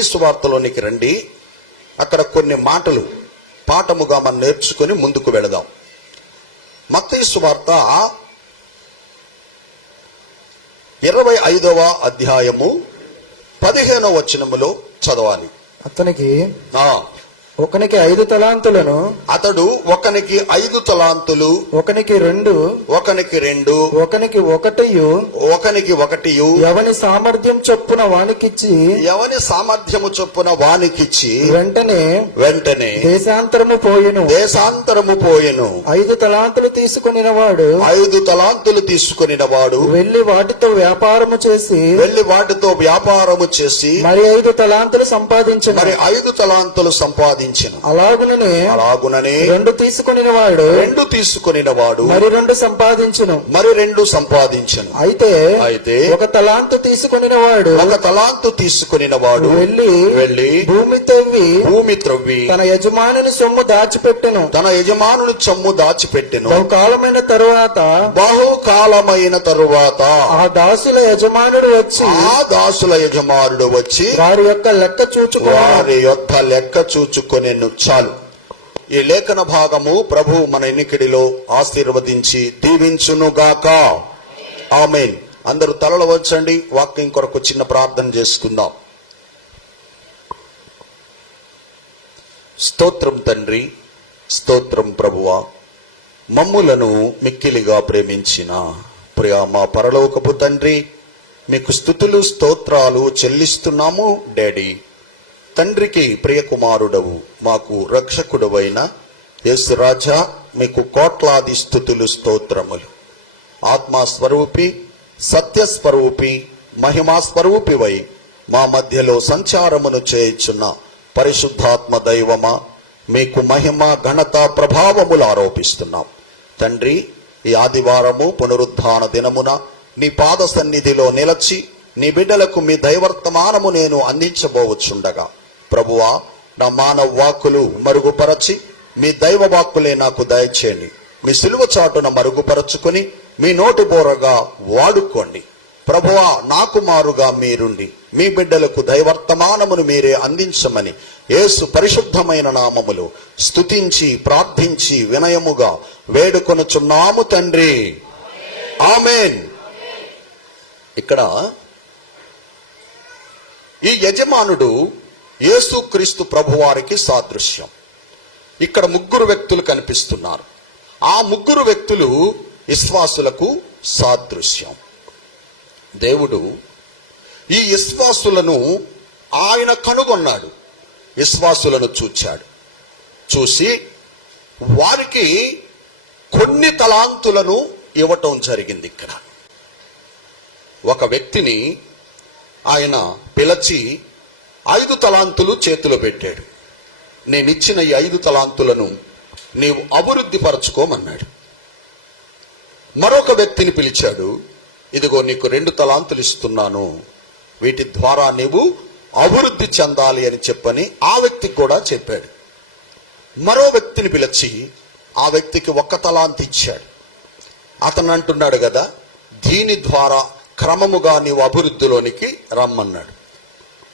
మత్తయి సువార్తలోనికి రండి. అక్కడ కొన్ని మాటలు పాఠముగా మనం నేర్చుకొని ముందుకు వెళదాం. మత్తయి సువార్త 25వ అధ్యాయము 15వ వచనములో చదవాలి. ఒకనికి 5 తలాంతులను, అతడు ఒకనికి 5 తలాంతులు, ఒకనికి 2, ఒకనికి 2, ఒకనికి 1, ఒకనికి 1, ఎవని సామర్థ్యం చొప్పున వానికిచ్చి, ఎవని సామర్థ్యము చొప్పున వానికిచ్చి, వెంటనే దేశాంతరము పోయెను. 5 తలాంతులు తీసుకొనిన వాడు వెళ్లి వాటితో వ్యాపారము చేసి మరి 5 తలాంతులు సంపాదించెను. అలాగుననే 2 తీసుకొనిన వాడు మరి 2 సంపాదించును. అయితే 1 తలాంతు తీసుకొనిన వాడు వెళ్లి భూమి త్రవ్వి తన యజమానుని సొమ్ము దాచిపెట్టెను. బహుకాలమైన తరువాత ఆ దాసుల యజమానుడు వచ్చి వారి యొక్క లెక్క చూచుకొనెను. చాలు. ఈ లేఖన భాగము ప్రభువు మన ఎన్నికడిలో ఆశీర్వదించి దీవించునుగాక. ఆమేన్. అందరూ తలలు వంచండి. వాక్యం కొరకు చిన్న ప్రార్థన చేసుకుందాం. స్తోత్రం తండ్రి, స్తోత్రం ప్రభువా. మమ్ములను మిక్కిలిగా ప్రేమించిన ప్రియా మా పరలోకపు తండ్రి, మీకు స్తుతులు స్తోత్రాలు చెల్లిస్తున్నాము డాడీ. తండ్రికి ప్రియకుమారుడవు, మాకు రక్షకుడవైన యేసురాజా, మీకు కోట్లాది స్తుతులు స్తోత్రములు. ఆత్మస్వరూపి, సత్యస్వరూపి, మహిమాస్వరూపివై మా మధ్యలో సంచారమును చేయుచున్న పరిశుద్ధాత్మ దైవమా, మీకు మహిమ ఘనత ప్రభావములు ఆరోపిస్తున్నాం తండ్రి. ఈ ఆదివారము పునరుద్ధాన దినమున నీ పాద సన్నిధిలో నిలచి నీ బిడ్డలకు మీ దైవర్తమానము నేను అందించబోవచ్చుండగా ప్రభువా, నా మానవ వాక్కులు మరుగుపరచి మీ దైవ వాక్కులే నాకు దయచేయండి. మీ సిలువ చాటున మరుగుపరచుకొని మీ నోటి బోరగా వాడుకోండి ప్రభువా. నాకు మారుగా మీరుండి మీ బిడ్డలకు దైవర్తమానమును మీరే అందించమని యేసు పరిశుద్ధమైన నామములో స్తుతించి ప్రార్థించి వినయముగా వేడుకొనుచున్నాము తండ్రి. ఆమేన్. ఇక్కడ ఈ యజమానుడు యేసుక్రీస్తు ప్రభువారికి సాదృశ్యం. ఇక్కడ 3 వ్యక్తులు కనిపిస్తున్నారు. ఆ 3 వ్యక్తులు విశ్వాసులకు సాదృశ్యం. దేవుడు ఈ విశ్వాసులను ఆయన కనుగొన్నాడు. విశ్వాసులను చూసి వారికి కొన్ని తలాంతులను ఇవ్వటం జరిగింది. ఇక్కడ ఒక వ్యక్తిని ఆయన పిలిచి 5 తలాంతులు చేతిలో పెట్టాడు. నేనిచ్చిన ఈ 5 తలాంతులను నీవు అభివృద్ధి పరచుకోమన్నాడు. మరొక వ్యక్తిని పిలిచాడు. ఇదిగో నీకు 2 తలాంతులు ఇస్తున్నాను, వీటి ద్వారా నీవు అభివృద్ధి చెందాలి అని చెప్పని ఆ వ్యక్తికి కూడా చెప్పాడు. మరో వ్యక్తిని పిలిచి ఆ వ్యక్తికి 1 తలాంతు ఇచ్చాడు. అతను అంటున్నాడు కదా, దీని ద్వారా క్రమముగా నీవు అభివృద్ధిలోనికి రమ్మన్నాడు.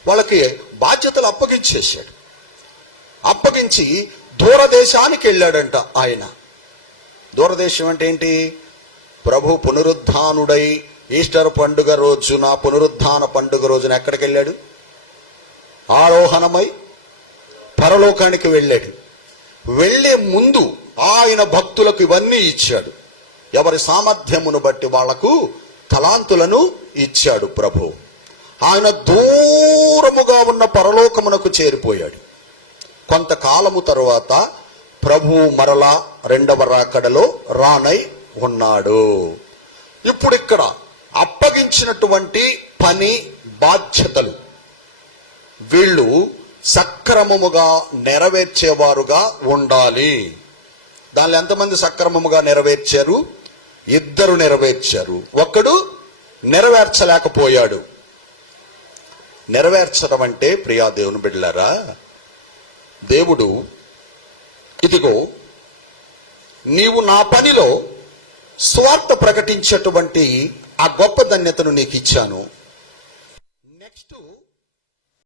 వాళ్ళకి బాధ్యతలు అప్పగించేశాడు. అప్పగించి దూరదేశానికి వెళ్ళాడంట ఆయన. దూరదేశం అంటే ఏంటి? ప్రభు పునరుద్ధానుడై ఈస్టర్ పండుగ రోజున, పునరుద్ధాన పండుగ రోజున ఎక్కడికి వెళ్ళాడు? ఆరోహణమై పరలోకానికి వెళ్ళాడు. వెళ్లే ముందు ఆయన భక్తులకు ఇవన్నీ ఇచ్చాడు. ఎవరి సామర్థ్యమును బట్టి వాళ్లకు తలాంతులను ఇచ్చాడు ప్రభు. ఆయన దూరముగా ఉన్న పరలోకమునకు చేరిపోయాడు. కొంతకాలము తరువాత ప్రభు మరలా 2వ రాకడలో రానై ఉన్నాడు. ఇప్పుడు ఇక్కడ అప్పగించినటువంటి పని బాధ్యతలు వీళ్ళు సక్రమముగా నెరవేర్చేవారుగా ఉండాలి. దానిలో ఎంతమంది సక్రమముగా నెరవేర్చారు? 2 నెరవేర్చారు. ఒకడు నెరవేర్చలేకపోయాడు. నెరవేర్చడం అంటే ప్రియా దేవుని బిడ్డలారా, దేవుడు ఇదిగో నీవు నా పనిలో స్వార్థ ప్రకటించేటువంటి ఆ గొప్ప ధన్యతను నీకు ఇచ్చాను,